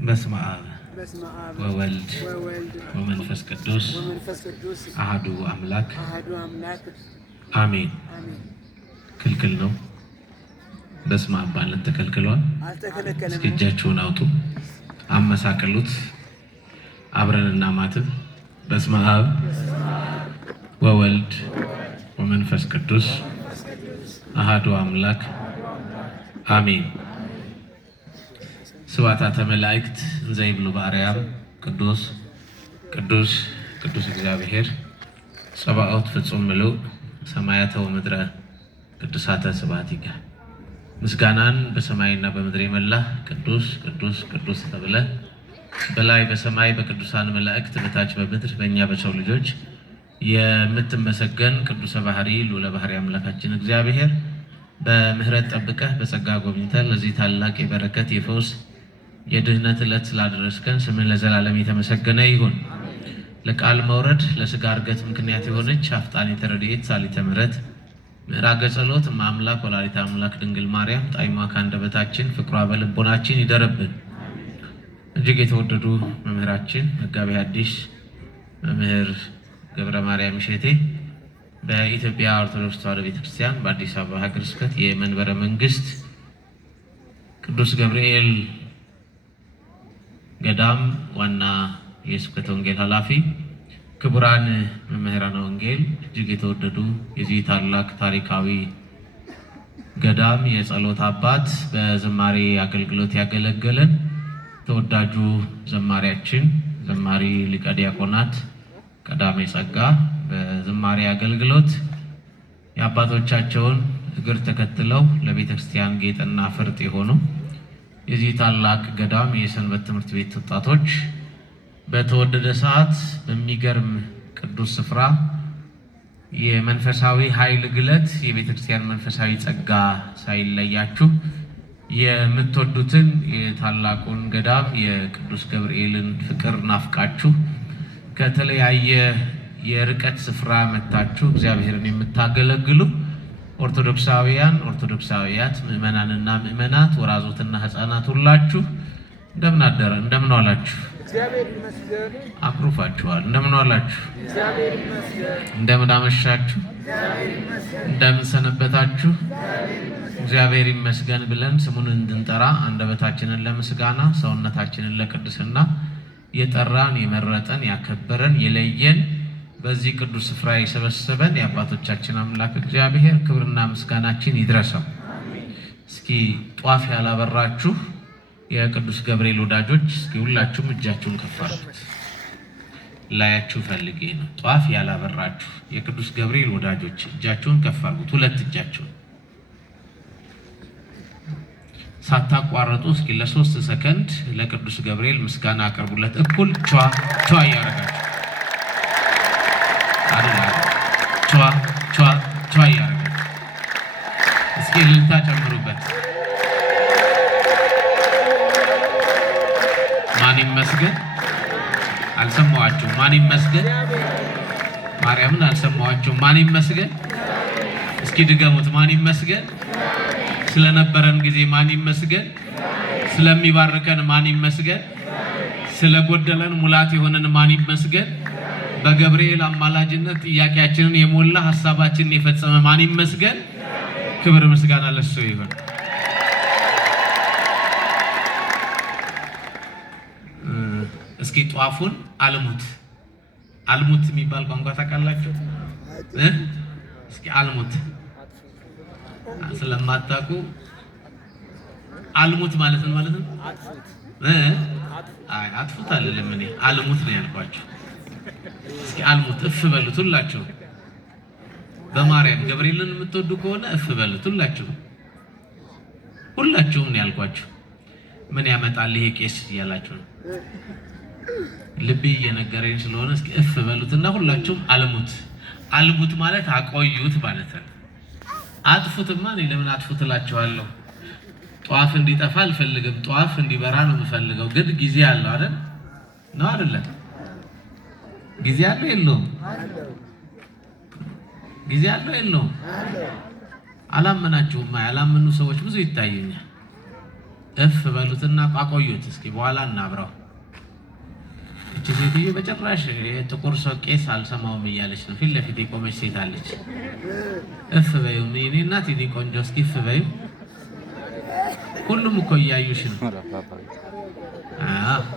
በስመ አብ ወወልድ ወመንፈስ ቅዱስ አሐዱ አምላክ አሜን። ክልክል ነው። በስመ አብ ማለት ተከልክሏል። እስኪ እጃችሁን አውጡ፣ አመሳቅሉት፣ አብረንና ማትብ። በስመ አብ ወወልድ ወመንፈስ ቅዱስ አሐዱ አምላክ አሜን። ስብሐተ መላእክት እንዘ ይብሉ በአርያም ቅዱስ ቅዱስ ቅዱስ እግዚአብሔር ጸባኦት ፍጹም ምሉእ ሰማያተ ወምድረ ቅዱሳተ ስብሐቲከ። ምስጋናን በሰማይና በምድር የመላ ቅዱስ ቅዱስ ቅዱስ ተብለ በላይ በሰማይ በቅዱሳን መላእክት በታች በምድር በእኛ በሰው ልጆች የምትመሰገን ቅዱሰ ባህሪ ልዑለ ባህሪ አምላካችን እግዚአብሔር በምህረት ጠብቀህ በጸጋ ጎብኝተህ ለዚህ ታላቅ የበረከት የፈውስ የድህነት ዕለት ስላደረስከን ስምህ ለዘላለም የተመሰገነ ይሁን። ለቃል መውረድ ለስጋ እርገት ምክንያት የሆነች አፍጣኔተ ረድኤት ሳሊተ ምሕረት ምዕራገ ጸሎት እመአምላክ ወላዲተ አምላክ ድንግል ማርያም ጣዕሟ ከአንደበታችን ፍቅሯ በልቦናችን ይደርብን። እጅግ የተወደዱ መምህራችን መጋቤ ሐዲስ መምህር ገብረ ማርያም እሸቴ በኢትዮጵያ ኦርቶዶክስ ተዋሕዶ ቤተክርስቲያን በአዲስ አበባ ሀገረ ስብከት የመንበረ መንግስት ቅዱስ ገብርኤል ገዳም ዋና የስብከተ ወንጌል ኃላፊ፣ ክቡራን መምህራነ ወንጌል፣ እጅግ የተወደዱ የዚህ ታላቅ ታሪካዊ ገዳም የጸሎት አባት፣ በዝማሬ አገልግሎት ያገለገለን ተወዳጁ ዘማሪያችን ዘማሪ ሊቀ ዲያቆናት ቀዳሜ ጸጋ በዝማሬ አገልግሎት የአባቶቻቸውን እግር ተከትለው ለቤተ ክርስቲያን ጌጥና ፍርጥ የሆኑ የዚህ ታላቅ ገዳም የሰንበት ትምህርት ቤት ወጣቶች በተወደደ ሰዓት በሚገርም ቅዱስ ስፍራ የመንፈሳዊ ኃይል ግለት የቤተ ክርስቲያን መንፈሳዊ ጸጋ ሳይለያችሁ የምትወዱትን የታላቁን ገዳም የቅዱስ ገብርኤልን ፍቅር ናፍቃችሁ ከተለያየ የርቀት ስፍራ መታችሁ እግዚአብሔርን የምታገለግሉ ኦርቶዶክሳውያን ኦርቶዶክሳዊያት ምእመናንና ምእመናት ወራዞትና ሕፃናት ሁላችሁ እንደምን አደረ እንደምን ዋላችሁ? እግዚአብሔር ይመስገን። አክሩፋችኋል። እንደምን ዋላችሁ? እግዚአብሔር ይመስገን። እንደምን አመሻችሁ? እግዚአብሔር ይመስገን። እንደምን ሰነበታችሁ? እግዚአብሔር ይመስገን ብለን ስሙን እንድንጠራ አንደበታችንን ለምስጋና ሰውነታችንን ለቅድስና የጠራን የመረጠን ያከበረን የለየን በዚህ ቅዱስ ስፍራ የሰበሰበን የአባቶቻችን አምላክ እግዚአብሔር ክብርና ምስጋናችን ይድረሰው። እስኪ ጧፍ ያላበራችሁ የቅዱስ ገብርኤል ወዳጆች እስኪ ሁላችሁም እጃችሁን ከፍ አድርጉት። ላያችሁ ፈልጌ ነው። ጧፍ ያላበራችሁ የቅዱስ ገብርኤል ወዳጆች እጃችሁን ከፍ አድርጉት። ሁለት እጃችሁን ሳታቋርጡ እስኪ ለ3 ሰከንድ ለቅዱስ ገብርኤል ምስጋና አቅርቡለት። እኩል ቿ ቿ ያረጋችሁ ቿ ቿ ቿ ያረጋችሁ። እስኪ እልልታ ጨምሩበት። ማን ይመስገን? አልሰማዋችሁም? ማን ይመስገን? ማርያምን አልሰማዋችሁም? ማን ይመስገን? እስኪ ድገሙት። ማን ይመስገን? ስለነበረን ጊዜ ማን ይመስገን? ስለሚባርከን ማን ይመስገን? ስለጎደለን ሙላት የሆነን ማን ይመስገን? በገብርኤል አማላጅነት ጥያቄያችንን የሞላ ሐሳባችንን የፈጸመ ማን ይመስገን? ክብር ምስጋና ለሱ ይሁን። እስኪ ጧፉን አልሙት። አልሙት የሚባል ቋንቋ ታውቃላችሁ? እስኪ አልሙት ስለማታውቁ አልሙት ማለት ነው ማለት ነው። አጥፉት አልልም እኔ አልሙት ነው ያልኳችሁ። እስኪ አልሙት እፍ በሉት ሁላችሁ። በማርያም ገብርኤልን የምትወዱ ከሆነ እፍ በሉት ሁላችሁ። ሁላችሁም ነው ያልኳችሁ። ምን ያመጣል ይሄ ቄስ እያላችሁ ነው። ልቤ እየነገረኝ ስለሆነ እስኪ እፍ በሉትና ሁላችሁም አልሙት። አልሙት ማለት አቆዩት ማለት ነው። አጥፉትማ እኔ ለምን አጥፉት እላችኋለሁ? ጧፍ እንዲጠፋ አልፈልግም። ጧፍ እንዲበራ ነው የምፈልገው። ግን ጊዜ አለው አይደል? ነው አይደለም? ጊዜ አለው የለውም? ጊዜ አለው የለውም? አላመናችሁም? ያላመኑ ሰዎች ብዙ ይታየኛል። እፍ በሉትና አቆዩት እስኪ በኋላ እናብራው። እቺ ሴትዮ በጭራሽ ጥቁር ሰው ቄስ አልሰማውም እያለች ነው። ፊት ለፊት የቆመች ሴት አለች። እፍ በይው የኔ እናት የኔ ቆንጆ እስኪ እፍ በይው። ሁሉም እኮ እያዩሽ ነው።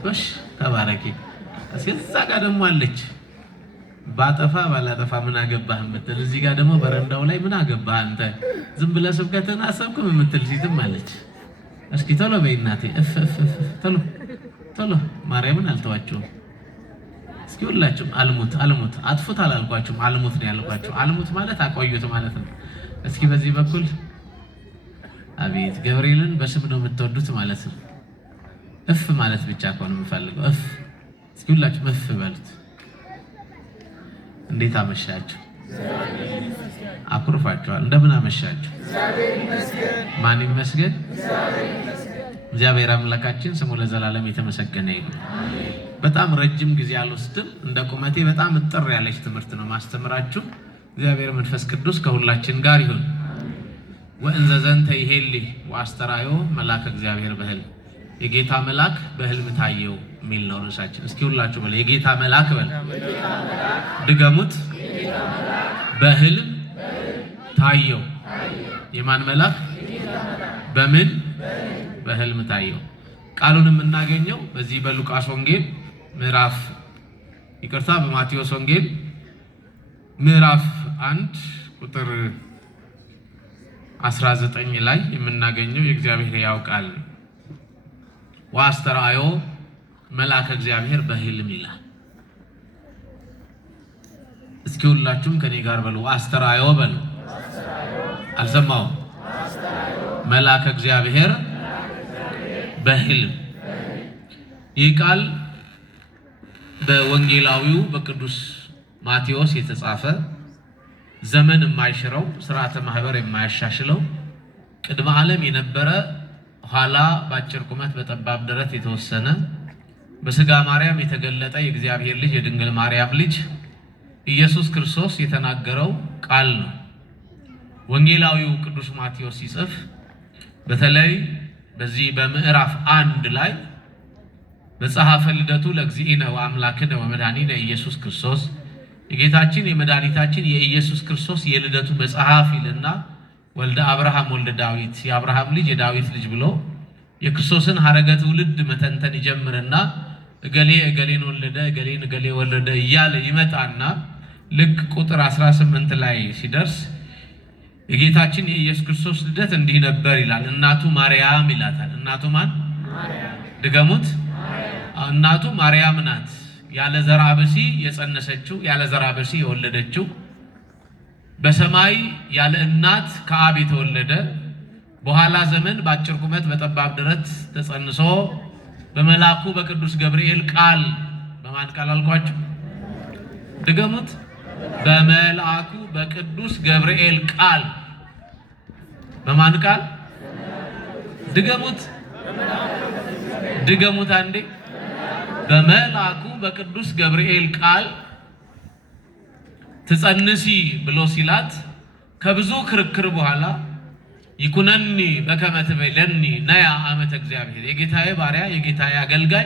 ጎሽ ተባረኪ። እዛ ጋር ደግሞ አለች ባጠፋ ባላጠፋ ምን አገባህ የምትል፣ እዚህ ጋር ደግሞ በረንዳው ላይ ምን አገባህ አንተ ዝም ብለህ ስብከትን አሰብክም የምትል ሴትም አለች። እስኪ ቶሎ በይ እናቴ እፍ ቶሎ ቶሎ። ማርያምን አልተዋችሁም። እስኪ ሁላችሁም አልሙት አልሙት። አጥፉት አላልኳችሁም፣ አልሙት ነው ያልኳችሁ። አልሙት ማለት አቆዩት ማለት ነው። እስኪ በዚህ በኩል አቤት ገብርኤልን በስም ነው የምትወዱት ማለት ነው። እፍ ማለት ብቻ እኮ ነው የምፈልገው። እፍ እስኪ ሁላችሁም እፍ በሉት። እንዴት አመሻችሁ? አኩርፋችኋል። እንደምን አመሻችሁ? ማን ይመስገን? እግዚአብሔር አምላካችን ስሙ ለዘላለም የተመሰገነ ይሁን። በጣም ረጅም ጊዜ አልወስድም። እንደ ቁመቴ በጣም እጥር ያለች ትምህርት ነው ማስተምራችሁ። እግዚአብሔር መንፈስ ቅዱስ ከሁላችን ጋር ይሁን። ወእንዘ ዘንተ ይሄሊ ወአስተራዮ መልአከ እግዚአብሔር በሕልም፣ የጌታ መልአክ በሕልም ታየው የሚል ነው ርዕሳችን። እስኪ ሁላችሁ በለ የጌታ መልአክ በለ ድገሙት። በሕልም ታየው። የማን መልአክ? በምን? በሕልም ታየው። ቃሉን የምናገኘው በዚህ በሉቃስ ወንጌል በማቴዎስ ወንጌል ምዕራፍ 1 ቁጥር 19 ላይ የምናገኘው የእግዚአብሔር ያው ቃል ወአስተርአዮ መልአከ እግዚአብሔር በሕልም ይላል። እስኪ ሁላችሁም ከኔ ጋር በሉ ወአስተርአዮ በሉ። አልሰማውም። መልአከ እግዚአብሔር በሕልም። ይህ ቃል በወንጌላዊው በቅዱስ ማቴዎስ የተጻፈ ዘመን የማይሽረው ስርዓተ ማህበር የማያሻሽለው ቅድመ ዓለም የነበረ ኋላ በአጭር ቁመት በጠባብ ደረት የተወሰነ በስጋ ማርያም የተገለጠ የእግዚአብሔር ልጅ የድንግል ማርያም ልጅ ኢየሱስ ክርስቶስ የተናገረው ቃል ነው። ወንጌላዊው ቅዱስ ማቴዎስ ሲጽፍ በተለይ በዚህ በምዕራፍ 1 ላይ መጽሐፈ ልደቱ ለእግዚእነ ወአምላክነ ወመድኃኒነ ኢየሱስ ክርስቶስ የጌታችን የመድኃኒታችን የኢየሱስ ክርስቶስ የልደቱ መጽሐፍ ይልና ወልደ አብርሃም ወልደ ዳዊት የአብርሃም ልጅ የዳዊት ልጅ ብሎ የክርስቶስን ሐረገ ትውልድ መተንተን ይጀምርና እገሌ እገሌን ወለደ እገሌን እገሌ ወለደ እያለ ይመጣና ልክ ቁጥር 18 ላይ ሲደርስ የጌታችን የኢየሱስ ክርስቶስ ልደት እንዲህ ነበር ይላል። እናቱ ማርያም ይላታል። እናቱ ማን? ማርያም። ድገሙት። እናቱ ማርያም ናት። ያለ ዘርአ ብእሲ የጸነሰችው ያለ ዘርአ ብእሲ የወለደችው በሰማይ ያለ እናት ከአብ የተወለደ በኋላ ዘመን በአጭር ቁመት በጠባብ ደረት ተጸንሶ በመልአኩ በቅዱስ ገብርኤል ቃል በማን ቃል አልኳችሁ? ድገሙት። በመልአኩ በቅዱስ ገብርኤል ቃል በማን ቃል? ድገሙት። ድገሙት አንዴ። በመልአኩ በቅዱስ ገብርኤል ቃል ትጸንሲ ብሎ ሲላት ከብዙ ክርክር በኋላ ይኩነኒ በከመ ትቤለኒ ነያ አመተ እግዚአብሔር፣ የጌታዬ ባሪያ የጌታዬ አገልጋይ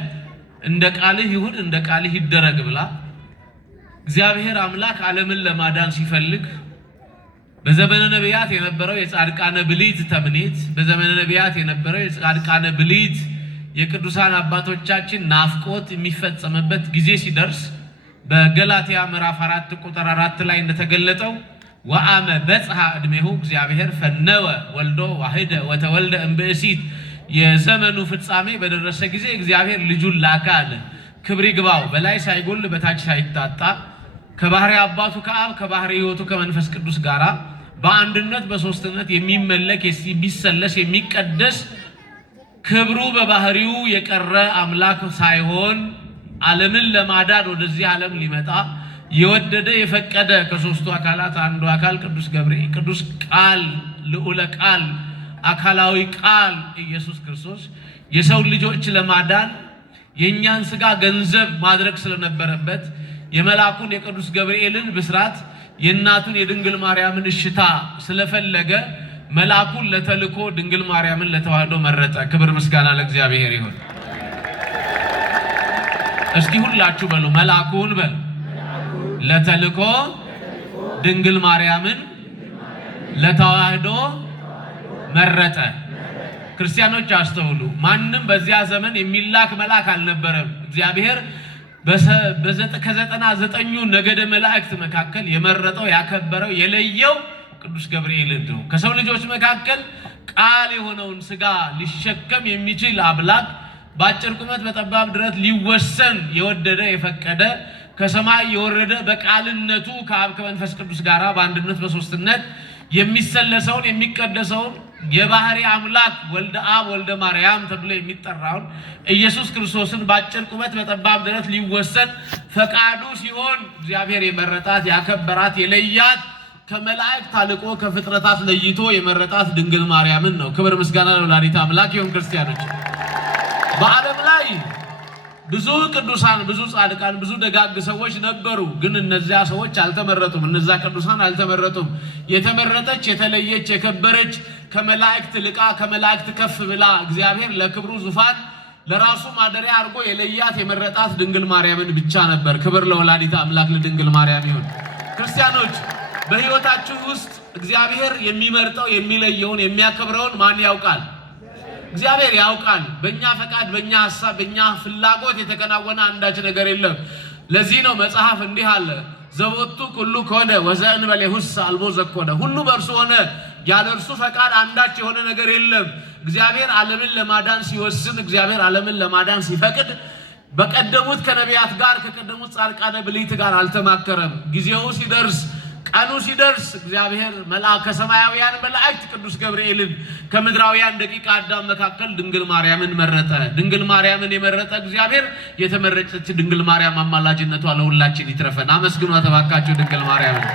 እንደ ቃልህ ይሁን እንደ ቃልህ ይደረግ ብላ እግዚአብሔር አምላክ ዓለምን ለማዳን ሲፈልግ በዘመነ ነቢያት የነበረው የጻድቃነ ብሊት ተምኔት፣ በዘመነ ነቢያት የነበረው የጻድቃነ ብሊት የቅዱሳን አባቶቻችን ናፍቆት የሚፈጸምበት ጊዜ ሲደርስ በገላትያ ምዕራፍ 4 ቁጥር 4 ላይ እንደተገለጠው ወአመ በጽሐ ዕድሜሁ እግዚአብሔር ፈነወ ወልዶ ዋህደ ወተወልደ እምብእሲት፣ የዘመኑ ፍጻሜ በደረሰ ጊዜ እግዚአብሔር ልጁን ላከ አለ። ክብር ይግባው በላይ ሳይጎል በታች ሳይታጣ ከባህሪ አባቱ ከአብ ከባህሪ ሕይወቱ ከመንፈስ ቅዱስ ጋራ በአንድነት በሶስትነት የሚመለክ የሚሰለስ የሚቀደስ ክብሩ በባህሪው የቀረ አምላክ ሳይሆን ዓለምን ለማዳን ወደዚህ ዓለም ሊመጣ የወደደ የፈቀደ ከሶስቱ አካላት አንዱ አካል ቅዱስ ገብርኤል ቅዱስ ቃል ልዑለ ቃል አካላዊ ቃል ኢየሱስ ክርስቶስ የሰው ልጆች ለማዳን የኛን ስጋ ገንዘብ ማድረግ ስለነበረበት የመላኩን የቅዱስ ገብርኤልን ብስራት የእናቱን የድንግል ማርያምን እሽታ ስለፈለገ መልአኩን ለተልኮ ድንግል ማርያምን ለተዋህዶ መረጠ። ክብር ምስጋና ለእግዚአብሔር ይሁን። እስኪ ሁላችሁ በሉ መልአኩን በሉ ለተልኮ ድንግል ማርያምን ለተዋህዶ መረጠ። ክርስቲያኖች አስተውሉ። ማንም በዚያ ዘመን የሚላክ መልአክ አልነበረም። እግዚአብሔር ከ99 ነገደ መላእክት መካከል የመረጠው ያከበረው የለየው ቅዱስ ገብርኤልን ነው። ከሰው ልጆች መካከል ቃል የሆነውን ሥጋ ሊሸከም የሚችል አምላክ በአጭር ቁመት በጠባብ ድረት ሊወሰን የወደደ የፈቀደ ከሰማይ የወረደ በቃልነቱ ከአብ ከመንፈስ ቅዱስ ጋር በአንድነት በሶስትነት የሚሰለሰውን የሚቀደሰውን የባህሪ አምላክ ወልደ አብ ወልደ ማርያም ተብሎ የሚጠራውን ኢየሱስ ክርስቶስን በአጭር ቁመት በጠባብ ድረት ሊወሰን ፈቃዱ ሲሆን እግዚአብሔር የመረጣት ያከበራት የለያት ከመላእክት አልቆ ከፍጥረታት ለይቶ የመረጣት ድንግል ማርያምን ነው። ክብር ምስጋና ለወላዲተ አምላክ ይሁን። ክርስቲያኖች በዓለም ላይ ብዙ ቅዱሳን፣ ብዙ ጻድቃን፣ ብዙ ደጋግ ሰዎች ነበሩ። ግን እነዚያ ሰዎች አልተመረጡም። እነዚያ ቅዱሳን አልተመረጡም። የተመረጠች የተለየች የከበረች ከመላእክት ልቃ ከመላእክት ከፍ ብላ እግዚአብሔር ለክብሩ ዙፋን ለራሱ ማደሪያ አድርጎ የለያት የመረጣት ድንግል ማርያምን ብቻ ነበር። ክብር ለወላዲተ አምላክ ለድንግል ማርያም ይሁን። ክርስቲያኖች በሕይወታችሁ ውስጥ እግዚአብሔር የሚመርጠው የሚለየውን የሚያከብረውን ማን ያውቃል? እግዚአብሔር ያውቃል። በእኛ ፈቃድ በእኛ ሐሳብ በእኛ ፍላጎት የተከናወነ አንዳች ነገር የለም። ለዚህ ነው መጽሐፍ እንዲህ አለ፣ ዘቦቱ ሁሉ ከሆነ ወዘእንበሌሁስ አልቦ ዘኮነ። ሁሉ በእርሱ ሆነ፣ ያለ እርሱ ፈቃድ አንዳች የሆነ ነገር የለም። እግዚአብሔር ዓለምን ለማዳን ሲወስን፣ እግዚአብሔር ዓለምን ለማዳን ሲፈቅድ በቀደሙት ከነቢያት ጋር ከቀደሙት ጻድቃነ ብልይት ጋር አልተማከረም። ጊዜው ሲደርስ ቀኑ ሲደርስ እግዚአብሔር ከሰማያውያን መላእክት ቅዱስ ገብርኤልን ከምድራውያን ደቂቀ አዳም መካከል ድንግል ማርያምን መረጠ። ድንግል ማርያምን የመረጠ እግዚአብሔር የተመረጠች ድንግል ማርያም አማላጅነቷ ለሁላችን ይትረፈን። አመስግኗ ተባካችሁ ድንግል ማርያምን።